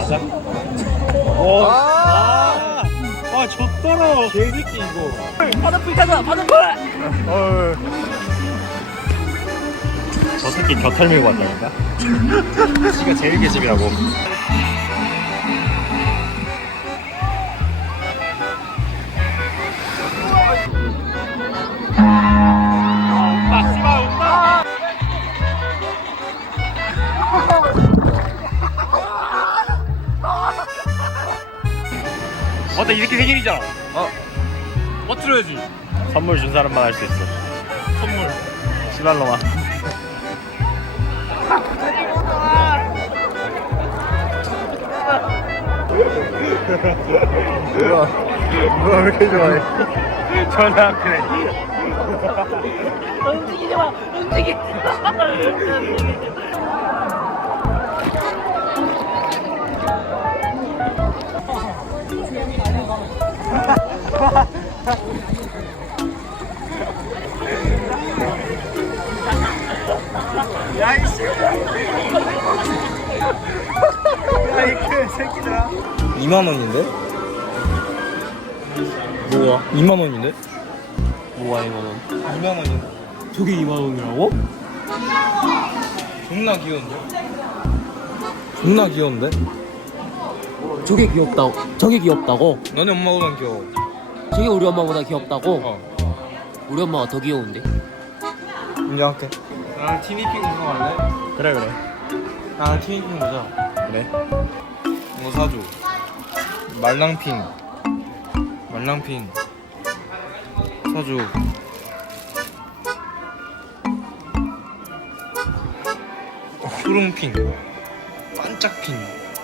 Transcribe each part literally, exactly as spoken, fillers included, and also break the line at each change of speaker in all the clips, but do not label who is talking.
가자. 오. 아, 아, 졌더라. 개새끼 이거.
바닥불 타자, 바닥불.
어. 저 새끼 겨털 밀고 왔다니까. 지가 제일 개집이라고. 막지마 온다. 어때 이렇게 생일이잖아. 어. 뭐 틀어야지. 선물 준 사람만 할 수 있어. 선물. 시발로마. 뭐야? 뭐야 왜 이렇게 좋아해? 전화 그래.
움직이지 마, 움직이지 마.
야이씨. 야이 개새끼들아.
이만 원인데?
뭐야?
이만 원인데?
뭐야 이만 원?
이만 원인데?
저게 이만 원이라고?
존나 귀여운데? 존나 귀여운데?
저게 귀엽다고? 저게 귀엽다고?
너네 엄마보단 귀여워.
저게 우리 엄마보다 귀엽다고?
어.
우리 엄마가 더 귀여운데?
인정할게. 나랑 티니핑 보러 갈래?
그래 그래.
나랑 티니핑 보자.
그래.
이거 사줘. 말랑핑. 말랑핑. 사줘. 초롱핑. 반짝핑.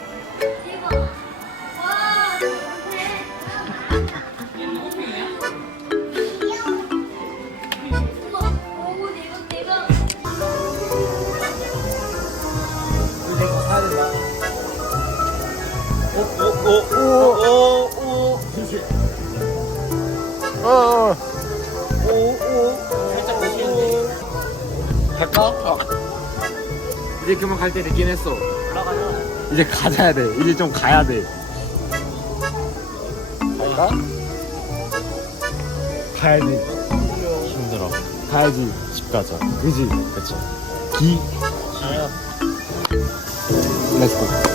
오오오오오. 어.
살짝 보시는데.
갈까? 이제 그만 갈 때 됐긴 했어.
올라가자.
이제 가자야 돼. 이제 좀 가야 돼. 갈까? 가야지. 힘들어. 가야지. 집 가자. 그지? 그치. 기. 기. 렛츠고.